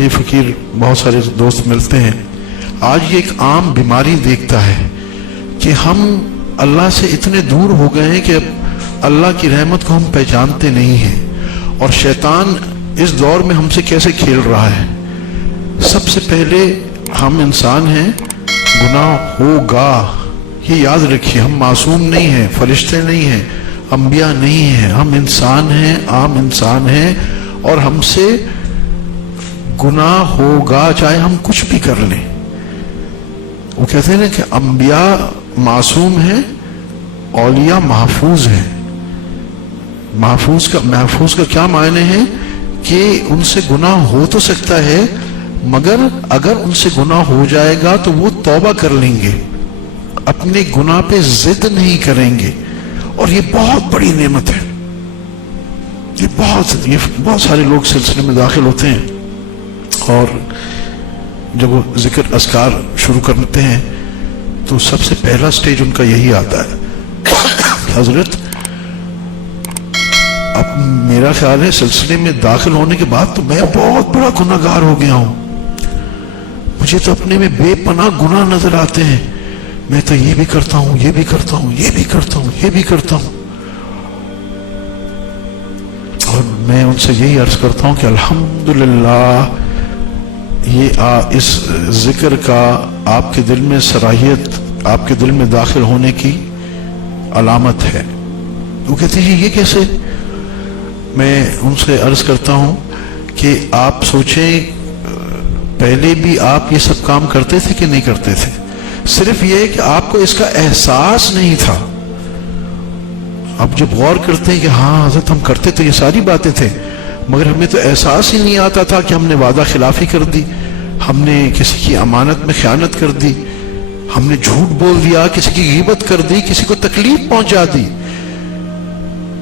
یہ فقیر بہت سارے دوست ملتے ہیں، آج یہ ایک عام بیماری دیکھتا ہے کہ ہم اللہ سے اتنے دور ہو گئے ہیں کہ اب اللہ کی رحمت کو ہم پہچانتے نہیں ہیں، اور شیطان اس دور میں ہم سے کیسے کھیل رہا ہے۔ سب سے پہلے ہم انسان ہیں، گناہ ہوگا، یہ یاد رکھیے۔ ہم معصوم نہیں ہیں، فرشتے نہیں ہیں، انبیاء نہیں ہیں، ہم انسان ہیں، عام انسان ہیں، اور ہم سے گناہ ہوگا چاہے ہم کچھ بھی کر لیں۔ وہ کہتے ہیں نا کہ انبیاء معصوم ہیں، اولیاء محفوظ ہیں۔ محفوظ کا کیا معنی ہے کہ ان سے گناہ ہو تو سکتا ہے، مگر اگر ان سے گناہ ہو جائے گا تو وہ توبہ کر لیں گے، اپنے گناہ پہ ضد نہیں کریں گے، اور یہ بہت بڑی نعمت ہے۔ یہ بہت سارے لوگ سلسلے میں داخل ہوتے ہیں، اور جب وہ ذکر اذکار شروع کرتے ہیں تو سب سے پہلا سٹیج ان کا یہی آتا ہے، حضرت اب میرا خیال ہے سلسلے میں داخل ہونے کے بعد تو میں بہت بڑا گناہ گار ہو گیا ہوں، مجھے تو اپنے میں بے پناہ گناہ نظر آتے ہیں، میں تو یہ بھی کرتا ہوں، یہ بھی کرتا ہوں، یہ بھی کرتا ہوں، یہ بھی کرتا ہوں۔ اور میں ان سے یہی عرض کرتا ہوں کہ الحمدللہ یہ اس ذکر کا آپ کے دل میں صلاحیت، آپ کے دل میں داخل ہونے کی علامت ہے۔ وہ کہتے ہیں یہ کیسے؟ میں ان سے عرض کرتا ہوں کہ آپ سوچیں پہلے بھی آپ یہ سب کام کرتے تھے کہ نہیں کرتے تھے؟ صرف یہ کہ آپ کو اس کا احساس نہیں تھا۔ اب جب غور کرتے ہیں کہ ہاں حضرت ہم کرتے تو یہ ساری باتیں تھے، مگر ہمیں تو احساس ہی نہیں آتا تھا کہ ہم نے وعدہ خلافی کر دی، ہم نے کسی کی امانت میں خیانت کر دی، ہم نے جھوٹ بول دیا، کسی کی غیبت کر دی، کسی کو تکلیف پہنچا دی۔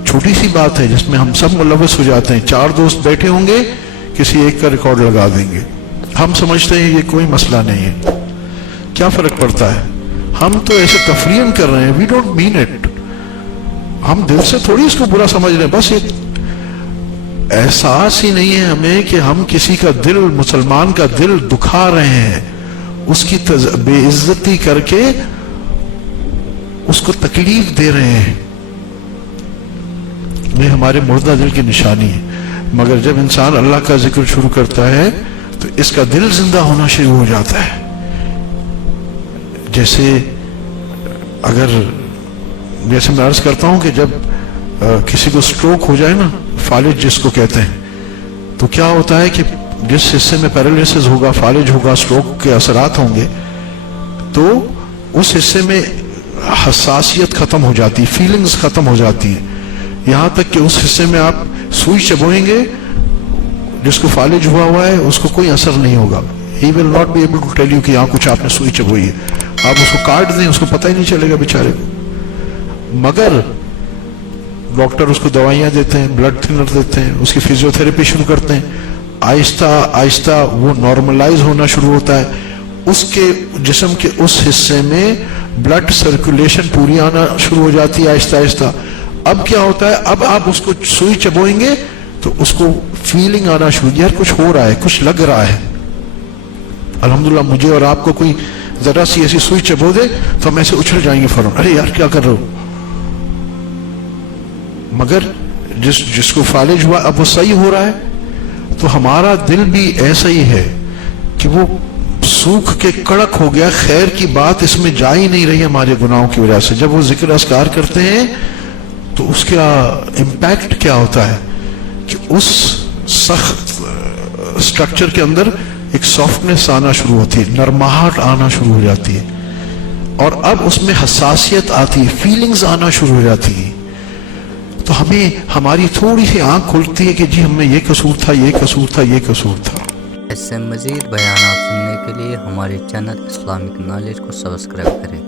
چھوٹی سی بات ہے جس میں ہم سب ملوث ہو جاتے ہیں، چار دوست بیٹھے ہوں گے، کسی ایک کا ریکارڈ لگا دیں گے، ہم سمجھتے ہیں یہ کوئی مسئلہ نہیں ہے، کیا فرق پڑتا ہے؟ ہم تو ایسے تفریحاً کر رہے ہیں، وی ڈونٹ مین اٹ، ہم دل سے تھوڑی اس کو برا سمجھ رہے ہیں، بس یہ احساس ہی نہیں ہے ہمیں کہ ہم کسی کا دل، مسلمان کا دل دکھا رہے ہیں، اس کی بے عزتی کر کے اس کو تکلیف دے رہے ہیں۔ یہ ہمارے مردہ دل کی نشانی ہے، مگر جب انسان اللہ کا ذکر شروع کرتا ہے تو اس کا دل زندہ ہونا شروع ہو جاتا ہے۔ جیسے میں عرض کرتا ہوں کہ جب کسی کو سٹروک ہو جائے نا، فالج جس کو کہتے ہیں، تو کیا ہوتا ہے کہ جس حصے میں پیرالیسس ہوگا، فالج ہوگا، سٹروک کے اثرات ہوں گے، تو اس حصے میں حساسیت ختم ہو جاتی، فیلنگز ختم ہو جاتی ہیں، یہاں تک کہ اس حصے میں آپ سوئی چبوئیں گے، جس کو فالج ہوا ہے اس کو کوئی اثر نہیں ہوگا، he will not be able to tell you کہ یہاں کچھ آپ نے سوئی چبوئی ہے، آپ اس کو کاٹ دیں اس کو پتہ ہی نہیں چلے گا بیچارے کو۔ مگر ڈاکٹر اس کو دوائیاں دیتے ہیں، بلڈ تھنر دیتے ہیں، اس کی فزیوتھیراپی شروع کرتے ہیں، آہستہ آہستہ وہ نارملائز ہونا شروع ہوتا ہے، اس کے جسم کے اس حصے میں بلڈ سرکولیشن پوری آنا شروع ہو جاتی ہے آہستہ آہستہ۔ اب کیا ہوتا ہے، اب آپ اس کو سوئی چبوئیں گے تو اس کو فیلنگ آنا شروع، یار کچھ ہو رہا ہے، کچھ لگ رہا ہے۔ الحمدللہ مجھے اور آپ کو کوئی ذرا سی ایسی سوئی چبو دے تو ہم ایسے اچھل جائیں گے فوراً، ارے یار کیا کر رہے ہو۔ مگر جس کو فالج ہوا اب وہ صحیح ہو رہا ہے، تو ہمارا دل بھی ایسا ہی ہے کہ وہ سوکھ کے کڑک ہو گیا، خیر کی بات اس میں جا ہی نہیں رہی ہمارے گناہوں کی وجہ سے۔ جب وہ ذکر اذکار کرتے ہیں تو اس کا امپیکٹ کیا ہوتا ہے کہ اس سخت سٹرکچر کے اندر ایک سافٹنس آنا شروع ہوتی ہے، نرماہٹ آنا شروع ہو جاتی ہے، اور اب اس میں حساسیت آتی ہے، فیلنگز آنا شروع ہو جاتی ہے۔ تو ہمیں ہماری تھوڑی سی آنکھ کھلتی ہے کہ جی ہم میں یہ قصور تھا، یہ قصور تھا، یہ قصور تھا۔ ایسے مزید بیانات سننے کے لیے ہمارے چینل اسلامک نالج کو سبسکرائب کریں۔